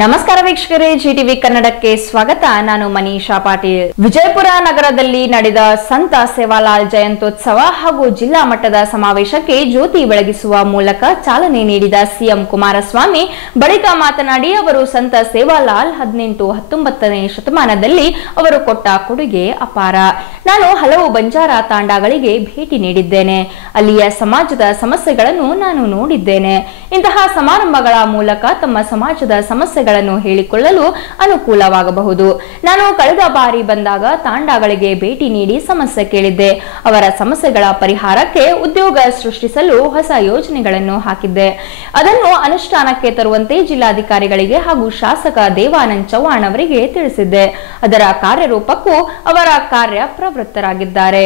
ನಮಸ್ಕಾರ ವೀಕ್ಷಕರೇ, ಜಿಟಿವಿ ಕನ್ನಡಕ್ಕೆ ಸ್ವಾಗತ. ನಾನು ಮನೀಷಾ ಪಾಟೀಲ್. ವಿಜಯಪುರ ನಗರದಲ್ಲಿ ನಡೆದ ಸಂತ ಸೇವಾಲಾಲ್ ಜಯಂತ್ಯೋತ್ಸವ ಹಾಗೂ ಜಿಲ್ಲಾ ಮಟ್ಟದ ಸಮಾವೇಶಕ್ಕೆ ಜ್ಯೋತಿ ಬೆಳಗಿಸುವ ಮೂಲಕ ಚಾಲನೆ ನೀಡಿದ ಸಿಎಂ ಕುಮಾರಸ್ವಾಮಿ ಬಳಿಕ ಮಾತನಾಡಿ, ಅವರು ಸಂತ ಸೇವಾಲಾಲ್ 18-19ನೇ ಶತಮಾನದಲ್ಲಿ ಅವರು ಕೊಟ್ಟ ಕೊಡುಗೆ ಅಪಾರ. ನಾನು ಹಲವು ಬಂಜಾರ ತಾಂಡಗಳಿಗೆ ಭೇಟಿ ನೀಡಿದ್ದೇನೆ. ಅಲ್ಲಿಯ ಸಮಾಜದ ಸಮಸ್ಯೆಗಳನ್ನು ನಾನು ನೋಡಿದ್ದೇನೆ. ಇಂತಹ ಸಮಾರಂಭಗಳ ಮೂಲಕ ತಮ್ಮ ಸಮಾಜದ ಸಮಸ್ಯೆಗಳನ್ನು ಹೇಳಿಕೊಳ್ಳಲು ಅನುಕೂಲವಾಗಬಹುದು. ನಾನು ಕಳೆದ ಬಾರಿ ಬಂದಾಗ ತಾಂಡಗಳಿಗೆ ಭೇಟಿ ನೀಡಿ ಸಮಸ್ಯೆ ಕೇಳಿದ್ದೆ. ಅವರ ಸಮಸ್ಯೆಗಳ ಪರಿಹಾರಕ್ಕೆ ಉದ್ಯೋಗ ಸೃಷ್ಟಿಸಲು ಹೊಸ ಯೋಜನೆಗಳನ್ನು ಹಾಕಿದ್ದೆ. ಅದನ್ನು ಅನುಷ್ಠಾನಕ್ಕೆ ತರುವಂತೆ ಜಿಲ್ಲಾಧಿಕಾರಿಗಳಿಗೆ ಹಾಗೂ ಶಾಸಕ ದೇವಾನಂದ್ ಚವ್ಹಾಣ್ ಅವರಿಗೆ ತಿಳಿಸಿದ್ದೆ. ಅದರ ಕಾರ್ಯರೂಪಕ್ಕೂ ಅವರ ಕಾರ್ಯ ಪ್ರವೃತ್ತರಾಗಿದ್ದಾರೆ.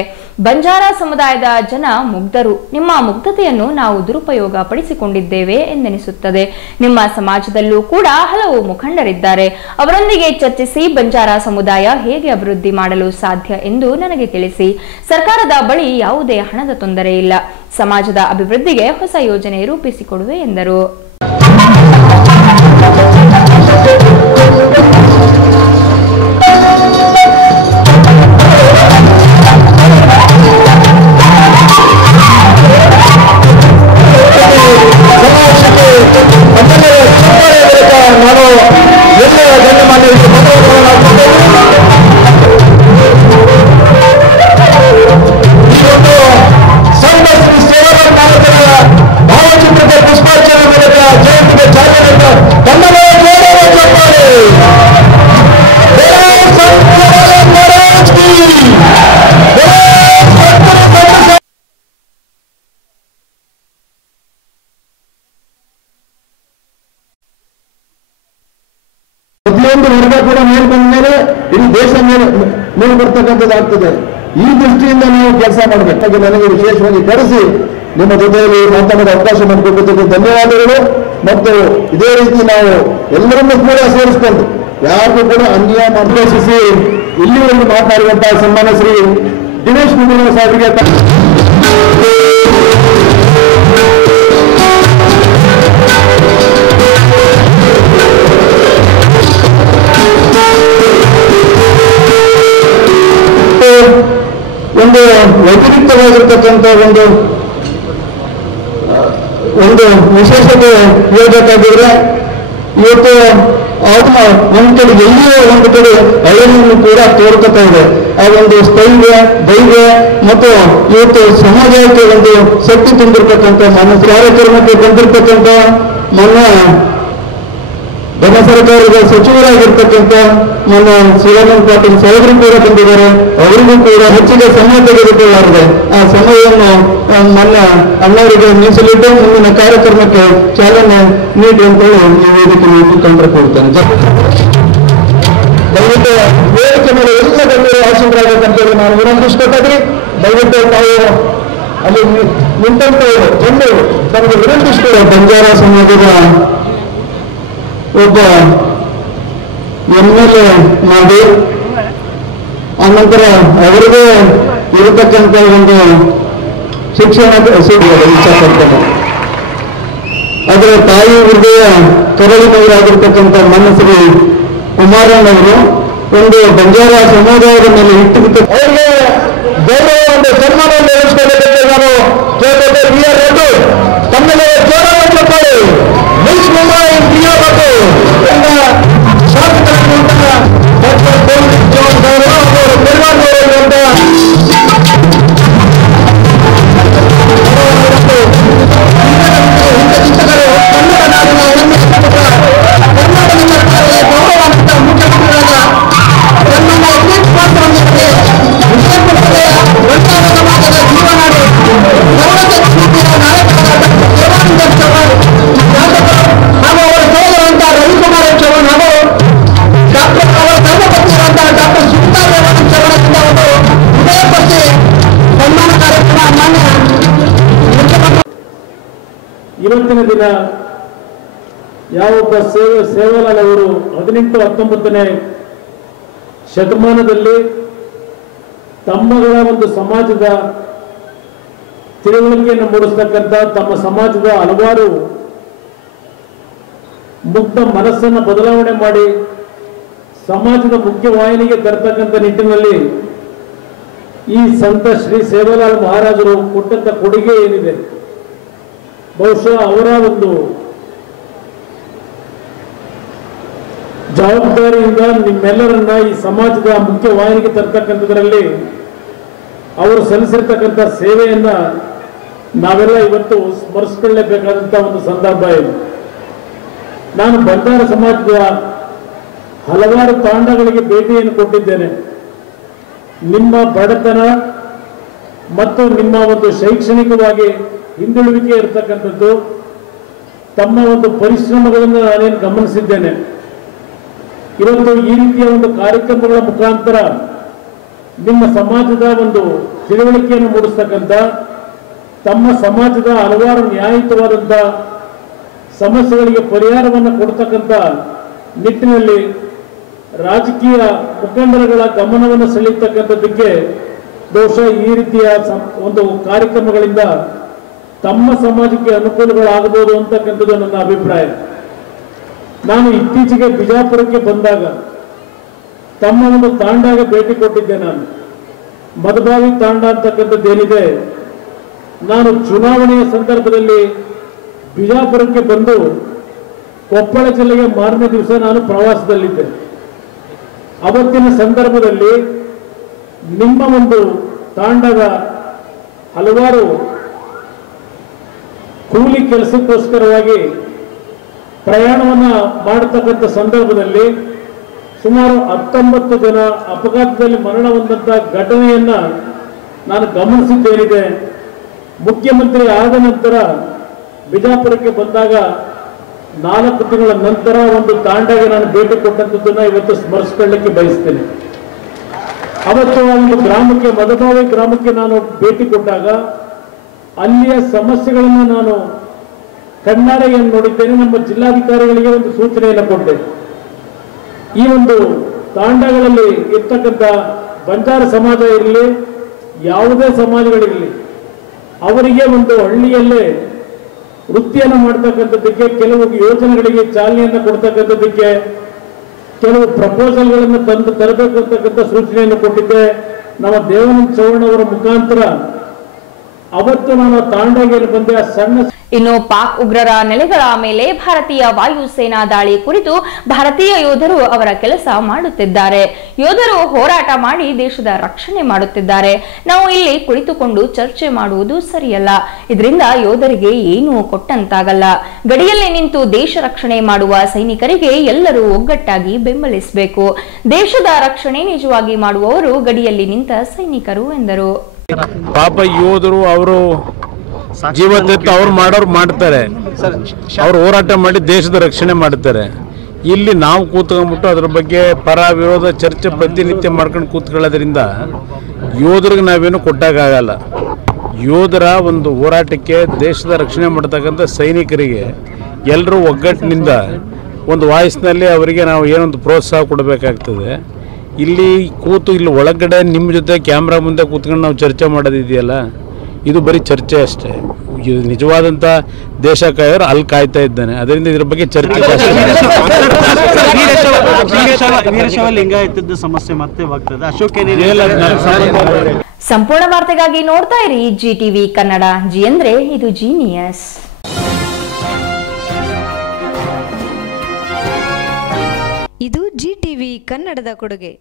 ಬಂಜಾರ ಸಮುದಾಯದ ಜನ ಮುಗ್ಧರು. ನಿಮ್ಮ ಮುಗ್ಧತೆಯನ್ನು ನಾವು ದುರುಪಯೋಗ ಪಡಿಸಿಕೊಂಡಿದ್ದೇವೆ ಎಂದೆನಿಸುತ್ತದೆ. ನಿಮ್ಮ ಸಮಾಜದಲ್ಲೂ ಕೂಡ ಹಲವು ಮುಖಂಡರಿದ್ದಾರೆ. ಅವರೊಂದಿಗೆ ಚರ್ಚಿಸಿ ಬಂಜಾರ ಸಮುದಾಯ ಹೇಗೆ ಅಭಿವೃದ್ಧಿ ಮಾಡಲು ಸಾಧ್ಯ ಎಂದು ನನಗೆ ತಿಳಿಸಿ. ಸರ್ಕಾರದ ಬಳಿ ಯಾವುದೇ ಹಣದ ತೊಂದರೆ ಇಲ್ಲ. ಸಮಾಜದ ಅಭಿವೃದ್ಧಿಗೆ ಹೊಸ ಯೋಜನೆ ರೂಪಿಸಿಕೊಡುವೆ ಎಂದರು. ಪ್ರತಿಯೊಂದು ವರ್ಗ ಕೂಡ ಮೇಲೆ ಬಂದ ಮೇಲೆ ಇಡೀ ದೇಶ ಮೇಲೆ ಬರ್ತಕ್ಕಂಥದ್ದಾಗ್ತದೆ. ಈ ದೃಷ್ಟಿಯಿಂದ ನೀವು ಕೆಲಸ ಮಾಡಬೇಕು. ನನಗೆ ವಿಶೇಷವಾಗಿ ಕರೆಸಿ ನಿಮ್ಮ ಜೊತೆಯಲ್ಲಿ ಮಾತನಾಡೋ ಅವಕಾಶ ಮಾಡಿಕೊಟ್ಟಿದ್ದಕ್ಕೆ ಧನ್ಯವಾದಗಳು. ಮತ್ತು ಇದೇ ರೀತಿ ನಾವು ಎಲ್ಲರನ್ನೂ ಕೂಡ ಸೇರಿಸಿಕೊಂಡು ಯಾರಿಗೂ ಕೂಡ ಅನ್ಯಾಯ ಉದ್ದೇಶಿಸಿ ಇಲ್ಲಿವರೆಗೂ ಮಾತನಾಡುವಂತಹ ಸನ್ಮಾನ ಶ್ರೀ ದಿನೇಶ್ ಗುಂಡೂರಾವ್ ಸಾಹೇಬರಿಗೆ ಒಂದು ವ್ಯತಿರಿಕ್ತವಾಗಿರ್ತಕ್ಕಂಥ ಒಂದು ವಿಶೇಷತೆ ಹೇಳ್ಬೇಕಾಗಿದ್ರೆ, ಇವತ್ತು ಒಂದು ಕಡೆ ಎಲ್ಲಿಯೋ ಒಂದು ಕಡೆ ಅಳಿವನ್ನು ಕೂಡ ತೋರ್ಕೊತಾ ಇದೆ. ಆ ಒಂದು ಸ್ಥೈರ್ಯ, ಧೈರ್ಯ ಮತ್ತು ಇವತ್ತು ಸಮಾಜಕ್ಕೆ ಒಂದು ಶಕ್ತಿ ತುಂಬಿರ್ತಕ್ಕಂಥ ಕಾರ್ಯಕ್ರಮಕ್ಕೆ ಬಂದಿರ್ತಕ್ಕಂಥ ನನ್ನ ಧನ ಸರ್ಕಾರದ ಸಚಿವರಾಗಿರ್ತಕ್ಕಂಥ ನನ್ನ ಶಿವಾನಂದ ಪಾಟೀಲ್ ಸಾಹೇಬರು ಕೂಡ ಬಂದಿದ್ದಾರೆ. ಅವರಿಗೂ ಕೂಡ ಹೆಚ್ಚಿಗೆ ಸಮಯ ತೆಗೆದುಕೊಳ್ಳಲಾಗಿದೆ. ಆ ಸಮಯವನ್ನು ನನ್ನ ಅಣ್ಣವರಿಗೆ ಮೀಸಲಿಟ್ಟು ಮುಂದಿನ ಕಾರ್ಯಕ್ರಮಕ್ಕೆ ಚಾಲನೆ ನೀಡಿ ಅಂತೇಳಿ ಈ ವೇದಿಕೆ ಮುಖಂಡರು ಕೊಡ್ತೇನೆ. ದಯವಿಟ್ಟು ವೇದಿಕೆ ಮೇಲೆ ಎಲ್ಲ ಗಣ್ಯರು ಆಶೀರ್ವಾದಕ್ಕಂತೇಳಿ ನಾನು ವಿನಂತಿಸ್ಕೊಟ್ಟಿದ್ರಿ. ದಯವಿಟ್ಟು ತಾವು ಅಲ್ಲಿ ನಿಂತಂತವರು ಜನರು ತಮಗೆ ವಿನಂತಿಸ್ತಾರೆ. ಬಂಜಾರ ಸಮಾಜದ ಒಬ್ಬ MLA ಮಾಡಿ ಆನಂತರ ಅವರಿಗೆ ಇರತಕ್ಕಂಥ ಒಂದು ಶಿಕ್ಷಣ ಸಿಗಲು ಇಚ್ಛೆ ಪಡ್ತಾರೆ. ಅದರ ತಾಯಿ ಹೃದಯ ಕರಳಿನವರಾಗಿರ್ತಕ್ಕಂಥ ಮನಸ್ಸರಿ ಕುಮಾರಣ್ಣವರು ಒಂದು ಬಂಜಾರ ಸಮುದಾಯದ ಮೇಲೆ ಇಟ್ಟಿರುತ್ತ ಅವರಿಗೆ ಗೌರವ ಒಂದು ಸನ್ಮಾನವನ್ನು ನಡೆಸಿಕೊಳ್ಳಬೇಕೆ ನಾನು ಕೇಳ್ತೇನೆ. ತಮಗೆ ಜೋರಾಗಿ ಕೊಡಿ. ಇವತ್ತಿನ ದಿನ ಯಾವೊಬ್ಬ ಸೇವಾಲಾಲ್ ಅವರು 18-19ನೇ ಶತಮಾನದಲ್ಲಿ ತಮ್ಮಗಳ ಒಂದು ಸಮಾಜದ ತಿಳುವಳಿಕೆಯನ್ನು ಮೂಡಿಸತಕ್ಕಂತ ತಮ್ಮ ಸಮಾಜದ ಹಲವಾರು ಮುಗ್ಧ ಮನಸ್ಸನ್ನು ಬದಲಾವಣೆ ಮಾಡಿ ಸಮಾಜದ ಮುಖ್ಯವಾಹಿನಿಗೆ ತರತಕ್ಕಂಥ ನಿಟ್ಟಿನಲ್ಲಿ ಈ ಸಂತ ಶ್ರೀ ಸೇವಾಲಾಲ್ ಮಹಾರಾಜರು ಕೊಟ್ಟಂತ ಕೊಡುಗೆ ಏನಿದೆ, ಬಹುಶಃ ಅವರ ಒಂದು ಜವಾಬ್ದಾರಿಯಿಂದ ನಿಮ್ಮೆಲ್ಲರನ್ನ ಈ ಸಮಾಜದ ಮುಖ್ಯವಾಹಿನಿಗೆ ತರತಕ್ಕಂಥದ್ರಲ್ಲಿ ಅವರು ಸಲ್ಲಿಸಿರ್ತಕ್ಕಂಥ ಸೇವೆಯನ್ನ ನಾವೆಲ್ಲ ಇವತ್ತು ಸ್ಮರಿಸಿಕೊಳ್ಳಲೇಬೇಕಾದಂಥ ಒಂದು ಸಂದರ್ಭ ಇದೆ. ನಾನು ಬಂಜಾರ ಸಮಾಜದ ಹಲವಾರು ತಾಂಡಗಳಿಗೆ ಭೇಟಿಯನ್ನು ಕೊಟ್ಟಿದ್ದೇನೆ. ನಿಮ್ಮ ಬಡತನ ಮತ್ತು ನಿಮ್ಮ ಒಂದು ಶೈಕ್ಷಣಿಕವಾಗಿ ಹಿಂದುಳಿವಿಕೆ ಇರತಕ್ಕಂಥದ್ದು, ತಮ್ಮ ಒಂದು ಪರಿಶ್ರಮಗಳನ್ನು ನಾನೇನು ಗಮನಿಸಿದ್ದೇನೆ. ಇವತ್ತು ಈ ರೀತಿಯ ಒಂದು ಕಾರ್ಯಕ್ರಮಗಳ ಮುಖಾಂತರ ನಿಮ್ಮ ಸಮಾಜದ ಒಂದು ತಿಳುವಳಿಕೆಯನ್ನು ಮೂಡಿಸ್ತಕ್ಕಂಥ, ತಮ್ಮ ಸಮಾಜದ ಹಲವಾರು ನ್ಯಾಯಯುತವಾದಂಥ ಸಮಸ್ಯೆಗಳಿಗೆ ಪರಿಹಾರವನ್ನು ಕೊಡ್ತಕ್ಕಂಥ ನಿಟ್ಟಿನಲ್ಲಿ ರಾಜಕೀಯ ಮುಖಂಡರುಗಳ ಗಮನವನ್ನು ಸೆಳೆಯತಕ್ಕಂಥದ್ದಕ್ಕೆ ಬಹುಶಃ ಈ ರೀತಿಯ ಒಂದು ಕಾರ್ಯಕ್ರಮಗಳಿಂದ ತಮ್ಮ ಸಮಾಜಕ್ಕೆ ಅನುಕೂಲಗಳಾಗಬಹುದು ಅಂತಕ್ಕಂಥದ್ದು ನನ್ನ ಅಭಿಪ್ರಾಯ. ನಾನು ಇತ್ತೀಚೆಗೆ ಬಿಜಾಪುರಕ್ಕೆ ಬಂದಾಗ ತಮ್ಮ ಒಂದು ತಾಂಡಾಗೆ ಭೇಟಿ ಕೊಟ್ಟಿದ್ದೆ. ನಾನು ಮದಬಾವಿ ತಾಂಡ ಅಂತಕ್ಕಂಥದ್ದು ಏನಿದೆ, ನಾನು ಚುನಾವಣೆಯ ಸಂದರ್ಭದಲ್ಲಿ ಬಿಜಾಪುರಕ್ಕೆ ಬಂದು ಕೊಪ್ಪಳ ಜಿಲ್ಲೆಗೆ ಮಾರನೇ ದಿವಸ ನಾನು ಪ್ರವಾಸದಲ್ಲಿದ್ದೆ. ಅವತ್ತಿನ ಸಂದರ್ಭದಲ್ಲಿ ನಿಮ್ಮ ಒಂದು ತಾಂಡದ ಹಲವಾರು ಕೂಲಿ ಕೆಲಸಕ್ಕೋಸ್ಕರವಾಗಿ ಪ್ರಯಾಣವನ್ನ ಮಾಡತಕ್ಕಂಥ ಸಂದರ್ಭದಲ್ಲಿ ಸುಮಾರು 19 ಜನ ಅಪಘಾತದಲ್ಲಿ ಮರಣ ಹೊಂದಂತ ಘಟನೆಯನ್ನ ನಾನು ಗಮನಿಸಿದ್ದೇನಿದೆ. ಮುಖ್ಯಮಂತ್ರಿ ಆದ ನಂತರ ಬಿಜಾಪುರಕ್ಕೆ ಬಂದಾಗ 4 ತಿಂಗಳ ನಂತರ ಒಂದು ತಾಂಡಾಗೆ ನಾನು ಭೇಟಿ ಕೊಟ್ಟಂಥದ್ದನ್ನ ಇವತ್ತು ಸ್ಮರಿಸಿಕೊಳ್ಳಲಿಕ್ಕೆ ಬಯಸ್ತೇನೆ. ಅವತ್ತು ಒಂದು ಗ್ರಾಮಕ್ಕೆ, ಮದಬಾವಿ ಗ್ರಾಮಕ್ಕೆ ನಾನು ಭೇಟಿ ಕೊಟ್ಟಾಗ ಅಲ್ಲಿಯ ಸಮಸ್ಯೆಗಳನ್ನು ನಾನು ಕಣ್ಣಾರೆಗೆ ನೋಡಿದ್ದೇನೆ. ನಮ್ಮ ಜಿಲ್ಲಾಧಿಕಾರಿಗಳಿಗೆ ಒಂದು ಸೂಚನೆಯನ್ನು ಕೊಟ್ಟೆ. ಈ ಒಂದು ತಾಂಡಗಳಲ್ಲಿ ಇರ್ತಕ್ಕಂಥ ಬಂಜಾರ ಸಮಾಜ ಇರಲಿ, ಯಾವುದೇ ಸಮಾಜಗಳಿರಲಿ, ಅವರಿಗೆ ಒಂದು ಹಳ್ಳಿಯಲ್ಲೇ ವೃತ್ತಿಯನ್ನು ಮಾಡ್ತಕ್ಕಂಥದ್ದಕ್ಕೆ, ಕೆಲವು ಯೋಜನೆಗಳಿಗೆ ಚಾಲನೆಯನ್ನು ಕೊಡ್ತಕ್ಕಂಥದ್ದಕ್ಕೆ, ಕೆಲವು ಪ್ರಪೋಸಲ್ಗಳನ್ನು ತರಬೇಕು ಅಂತಕ್ಕಂಥ ಸೂಚನೆಯನ್ನು ಕೊಟ್ಟಿದ್ದೆ. ನಮ್ಮ ದೇವಾನಂದ ಚೌಹಾಣ್ ಅವರ ಮುಖಾಂತರ ಅವತ್ತು ನಾನು ತಾಂಡಾಗೆ ಬಂದೆ. ಆ ಸಣ್ಣ ಇನ್ನು ಪಾಕ್ ಉಗ್ರರ ನೆಲೆಗಳ ಮೇಲೆ ಭಾರತೀಯ ವಾಯುಸೇನಾ ದಾಳಿ ಕುರಿತು ಭಾರತೀಯ ಯೋಧರು ಅವರ ಕೆಲಸ ಮಾಡುತ್ತಿದ್ದಾರೆ. ಯೋಧರು ಹೋರಾಟ ಮಾಡಿ ದೇಶದ ರಕ್ಷಣೆ ಮಾಡುತ್ತಿದ್ದಾರೆ. ನಾವು ಇಲ್ಲಿ ಕುಳಿತುಕೊಂಡು ಚರ್ಚೆ ಮಾಡುವುದು ಸರಿಯಲ್ಲ. ಇದರಿಂದ ಯೋಧರಿಗೆ ಏನೂ ಕೊಟ್ಟಂತಾಗಲ್ಲ. ಗಡಿಯಲ್ಲಿ ನಿಂತು ದೇಶ ರಕ್ಷಣೆ ಮಾಡುವ ಸೈನಿಕರಿಗೆ ಎಲ್ಲರೂ ಒಗ್ಗಟ್ಟಾಗಿ ಬೆಂಬಲಿಸಬೇಕು. ದೇಶದ ರಕ್ಷಣೆ ನಿಜವಾಗಿ ಮಾಡುವವರು ಗಡಿಯಲ್ಲಿ ನಿಂತ ಸೈನಿಕರು ಎಂದರು. ಪಾಪ ಯೋಧರು ಅವರು ಜೀವತೆತ್ತು ಅವ್ರು ಮಾಡೋರು ಮಾಡ್ತಾರೆ, ಅವ್ರು ಹೋರಾಟ ಮಾಡಿ ದೇಶದ ರಕ್ಷಣೆ ಮಾಡ್ತಾರೆ. ಇಲ್ಲಿ ನಾವು ಕೂತ್ಕೊಂಡ್ಬಿಟ್ಟು ಅದ್ರ ಬಗ್ಗೆ ಪರ ವಿರೋಧ ಚರ್ಚೆ ಪ್ರತಿನಿತ್ಯ ಮಾಡ್ಕೊಂಡು ಕೂತ್ಕೊಳ್ಳೋದ್ರಿಂದ ಯೋಧರಿಗೆ ನಾವೇನು ಕೊಟ್ಟಾಗಲ್ಲ. ಯೋಧರ ಒಂದು ಹೋರಾಟಕ್ಕೆ, ದೇಶದ ರಕ್ಷಣೆ ಮಾಡ್ತಕ್ಕಂಥ ಸೈನಿಕರಿಗೆ ಎಲ್ಲರೂ ಒಗ್ಗಟ್ಟಿನಿಂದ ಒಂದು ವಾಯ್ಸ್ನಲ್ಲಿ ಅವರಿಗೆ ನಾವು ಏನೊಂದು ಪ್ರೋತ್ಸಾಹ ಕೊಡಬೇಕಾಗ್ತದೆ. ಇಲ್ಲಿ ಕೂತು ಇಲ್ಲಿ ಒಳಗಡೆ ನಿಮ್ಮ ಜೊತೆ ಕ್ಯಾಮ್ರಾ ಮುಂದೆ ಕೂತ್ಕೊಂಡು ನಾವು ಚರ್ಚೆ ಮಾಡೋದಿದೆಯಲ್ಲ, ಇದು ಬರೀ ಚರ್ಚೆ ಅಷ್ಟೇ. ಇದು ನಿಜವಾದಂಥ ದೇಶ ಕಾಯೋರು ಅಲ್ಲಿ ಕಾಯ್ತಾ ಇದ್ದಾನೆ. ಅದರಿಂದ ಇದ್ರ ಬಗ್ಗೆ ಚರ್ಚೆ ಸಮಸ್ಯೆ ಮತ್ತೆ ಸಂಪೂರ್ಣ ವಾರ್ತೆಗಾಗಿ ನೋಡ್ತಾ ಇರಿ GTV ಕನ್ನಡ. ಜಿ ಅಂದ್ರೆ ಇದು ಜೀನಿಯಸ್. ಇದು GTV ಕನ್ನಡದ ಕೊಡುಗೆ.